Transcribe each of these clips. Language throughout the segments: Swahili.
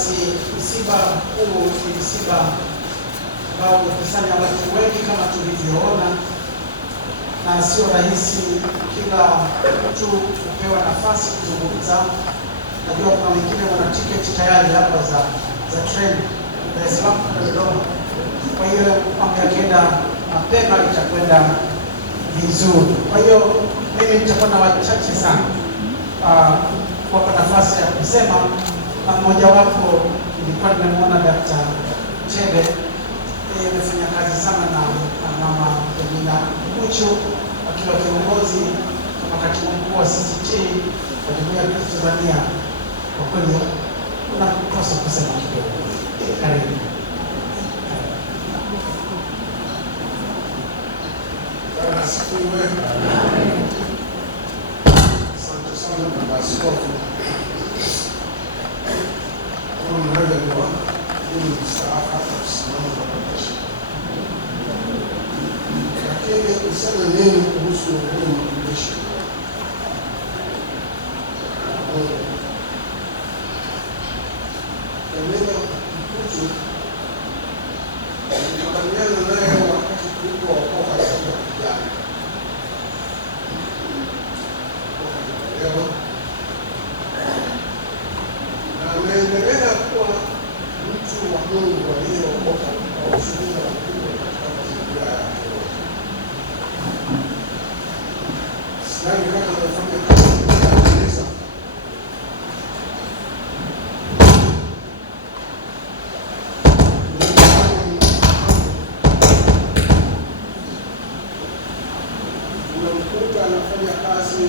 Basi msiba huu ni msiba ambao umekusanya watu wengi kama tulivyoona, na sio rahisi kila mtu kupewa nafasi kuzungumza. Najua kuna wengine wana tiketi tayari hapa za treni Dar es Salaam na Dodoma. Kwa hiyo mambo yakienda mapema itakwenda vizuri. Kwa hiyo mimi nitakuwa na wachache sana kuwapa nafasi ya kusema, na mmoja wapo nilikuwa nimemwona Dr. Chebe. Yeye amefanya kazi sana na Mama Penina Mkuchu akiwa kiongozi kama katibu mkuu wa CCT wa Jumuiya ya Tanzania. Kwa kweli unakosa kusema kidogo. Karibu. Asifiwe. Asante sana Baba Askofu. Kwa mmoja ni wa hii mstaafu hata kusimama kwa kesho. Lakini kusema nini kuhusu huu mtumishi? Penina Mkuchu nilikabiliana naye wakati tulipookoka katika kijana. Na ameendelea kuwa mtu wa Mungu aliyeokoka kwa ushuhuda mkubwa katika mazingira yake yote. Sidhani kama amefanya kazi ya kanisa. Unamkuta anafanya kazi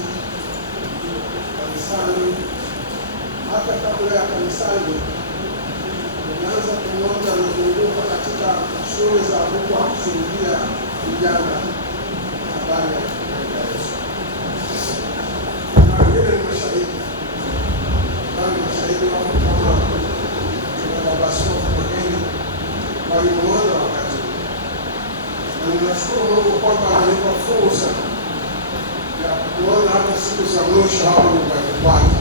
kanisani, hata kabla ya kanisani unaanza kumwona anazunguka katika shule za huko akishuhudia vijana habari ya Yesu. Na wengine ni mashahidi, bali mashahidi wako kama Baba Askofu Mageni walimuona wakati. Na ninashukuru Mungu kwamba amenipa fursa ya kuona hata siku za mwisho hapa nyumbani kwake.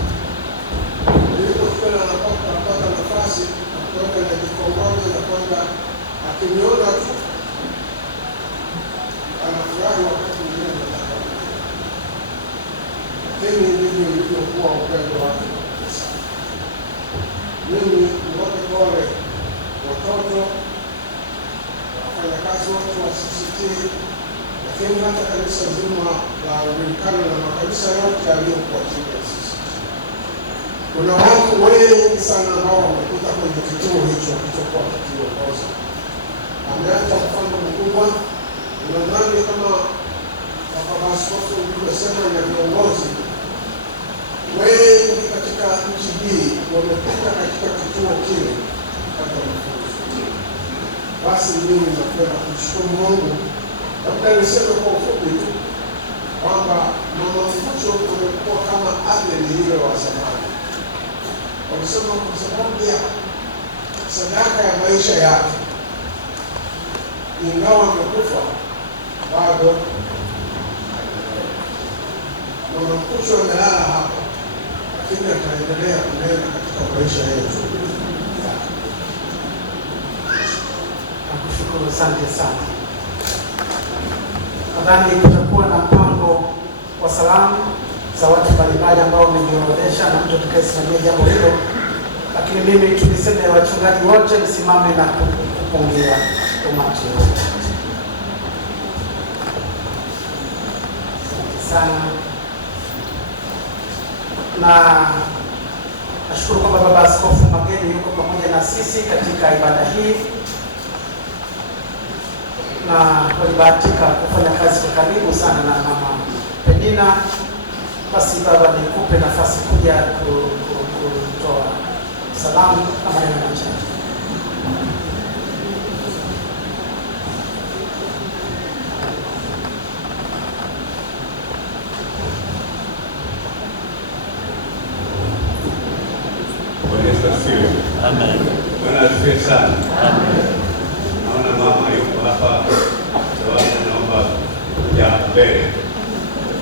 Nilipofika napata nafasi ya kuweka na kikombozi na kwamba akiniona tu anafurahi wakati mwingine nataka. Lakini ndivyo ilivyokuwa upendo wake kabisa. Mimi niwape pole watoto, wafanyakazi wote wa CCT, lakini hata kanisa zima la Anglikana na makanisa yote yaliyokuwa chini ya CCT. Kuna watu wengi sana ambao wamekuta kwenye kituo hicho kilichokuwa kikiongoza. Ameacha mfano mkubwa. Nadhani kama Baba Askofu ulivyosema na viongozi wengi katika nchi hii wamepita katika kituo kile kupata mafunzo. Basi mimi napenda kumshukuru Mungu. Labda niseme kwa ufupi tu kwamba Mama Mkuchu amekuwa kama Abel yule wa zamani. Walisema kwa sababu ya sadaka ya maisha yake, ingawa amekufa, bado Mama Mkuchu amelala hapa, lakini ataendelea kunena katika maisha yetu. Nakushukuru, asante sana. Nadhani kutakuwa na mpango wa salamu za watu mbalimbali ambao wamejiorodhesha na mtu atakayesimamia jambo hilo, lakini mimi tuliseme wachungaji wote msimame na kupungia umati wote. Asante sana. Na nashukuru kwamba Baba Askofu Mageni yuko pamoja na sisi katika ibada hii, na walibahatika kufanya kazi kwa karibu sana na Mama Penina. Basi Baba, nikupe nafasi kuja kutoa salamu na maneno machache. Amen. Bwana asifiwe sana. Amen. Naona mama yuko hapa, sababu naomba kuja mbele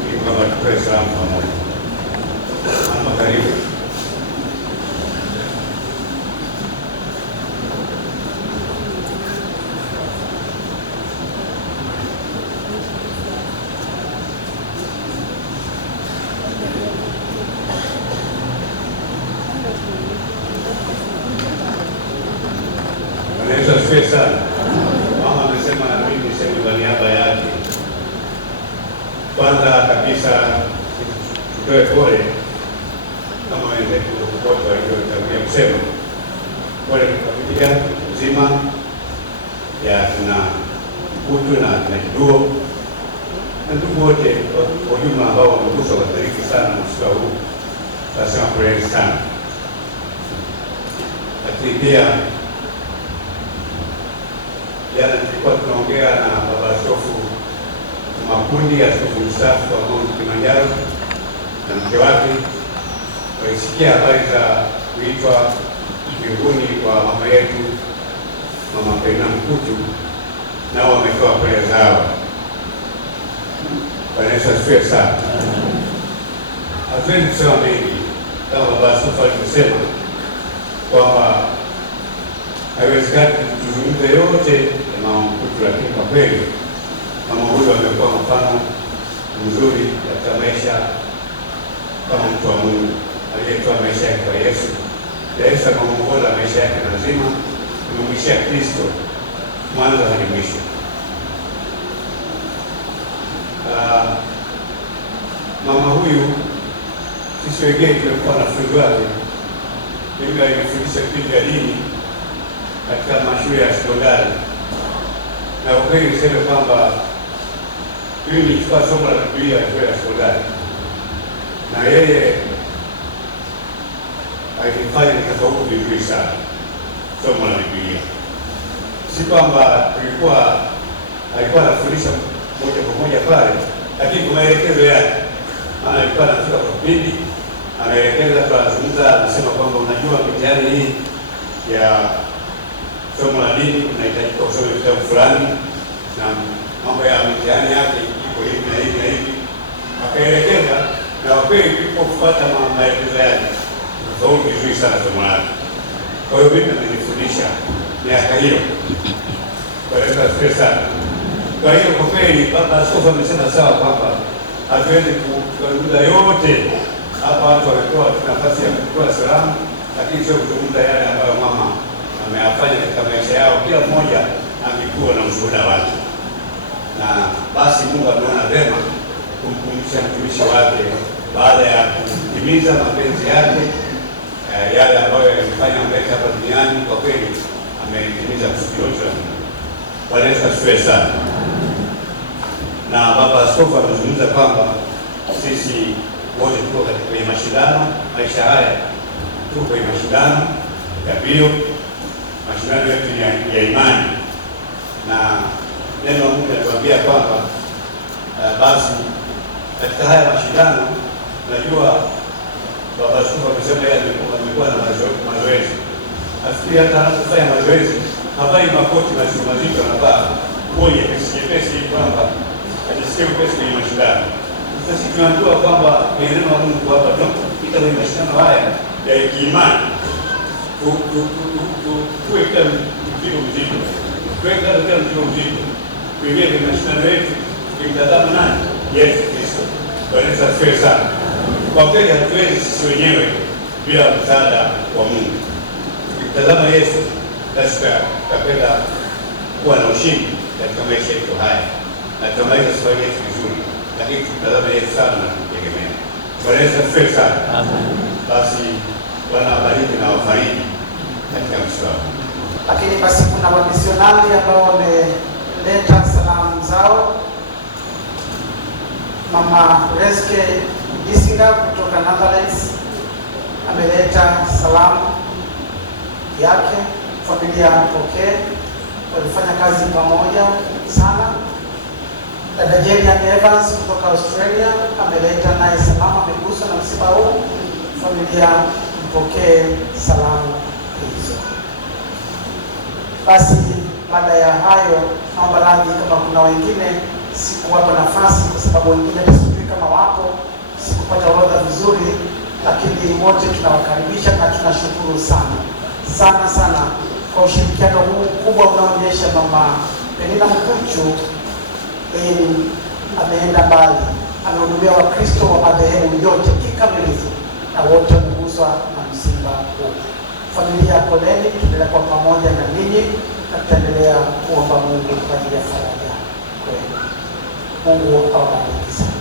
ili kwamba tutoe salamu pamoja. Mama karibu. Kwanza kabisa tutoe pole kama wenzetu wote waliotangulia kusema, pole kwa familia nzima ya kina Mkutu na kina Kiduo na ndugu wote kwa ujumla ambao wameguswa kuathirika sana na msiba huu. Tunasema poleni sana. Lakini pia jana tulikuwa tunaongea na Baba Askofu Makundi, askofu mstaafu wa Mount Kilimanjaro na mke wake, walisikia habari za kuitwa mbinguni kwa mama yetu Mama Penina Mkutu, nao wametoa pole zao. Bwana Yesu asifiwe sana. Hatuwezi kusema mengi kama Baba Askofu alivyosema kwamba haiwezekani tuzungumze yote ya Mama Mkutu, lakini kwa kweli mama huyu amekuwa mfano mzuri katika maisha kama mtu wa Mungu aliyetoa maisha yake kwa Yesu. Yesu amemuongoza maisha yake mazima, amemwishia Kristo mwanzo hadi mwisho. Mama huyu sisi wengine tumekuwa wanafunzi wake. Mimi alinifundisha vitu vya dini katika mashule ya sekondari, na ukweli niseme kwamba mimi nilichukua somo la Biblia shule ya sekondari, na yeye alifanya nikafaulu vizuri sana somo la Biblia. Si kwamba alikuwa anafundisha moja kwa moja pale, lakini kwa maelekezo yake. Maana alikuwa anafika kwa kipindi anaelekeza, tunazungumza, anasema kwamba unajua mitihani hii ya somo la dini unahitaji kusoma kitabu fulani na mambo ya mitihani yake iko hivi na hivi na hivi, akaelekeza. Na kweli tulipofuata maelekezo yake tukafaulu vizuri sana somo lake. Kwa hiyo mimi nilifundisha miaka hiyo. Kwa hiyo asifiwe sana. Kwa hiyo kwa kweli Baba Askofu amesema sawa kwamba hatuwezi kuzungumza yote hapa. Watu wametoa nafasi ya kutoa salamu, lakini sio kuzungumza yale ambayo mama ameyafanya katika maisha yao. Kila mmoja angekuwa na ushuhuda wake, na basi Mungu ameona vema kumkumbusha mtumishi wake baada ya kutimiza mapenzi yake, yale ambayo yalifanya mbele hapa duniani. Kwa kweli ametimiza kusudi lote la Mungu. Bwana Yesu asifiwe sana. Na Baba Askofu amezungumza kwamba sisi wote tuko kwenye mashindano. Maisha haya tuko kwenye mashindano ya mbio, mashindano yetu ya imani, na neno la Mungu linatuambia kwamba basi katika haya mashindano, najua Baba Askofu amesema yeye amekuwa na mazoezi. Nafikiri hata anapofanya mazoezi havai makoti mazito, anavaa nguo nyepesi kwamba ajisikie upesi kwenye mashindano. Sasa tunajua kwamba kwenye neno la Mungu hapa tunapita kwenye mashindano haya ya kiimani, tuwe kila mzigo mzito, tuingie kwenye mashindano yetu tukimtazama nani? Yesu Kristo. Bwana Yesu asifiwe sana. Kwa kweli hatuwezi sisi wenyewe bila msaada wa Mungu. Tukimtazama Yesu basi tutapenda kuwa na ushindi katika maisha yetu haya, na tutamaliza safari yetu vizuri, lakini tukitazama Yesu sana na kumtegemea. Bwana Yesu asifiwe sana. Basi Bwana awabariki na awafariji katika msiba. Lakini basi kuna wamisionari ambao wameleta salamu zao. Mama Reske Isinga kutoka Netherlands ameleta salamu yake. Familia Mpokee walifanya kazi pamoja sana. Dada Jelian Evans kutoka Australia ameleta naye salamu, ameguswa na msiba huu. Familia Mpokee salamu hizo. Basi baada ya hayo, naomba radhi kama kuna wengine sikuwapa nafasi, kwa sababu wengine tasubiri kama wako, sikupata orodha vizuri, lakini wote tunawakaribisha na tunashukuru sana kwa ushirikiano huu mkubwa unaoonyesha Mama Penina Mkuchu. Yeye ameenda mbali, amehudumia Wakristo wa madhehebu yote kikamilifu, na wote wameguswa na msiba huu. Familia ya poleni, tuendelea kwa pamoja na ninyi, na tutaendelea kuomba Mungu kwa ajili ya faraja kwenu. Mungu awabariki sana.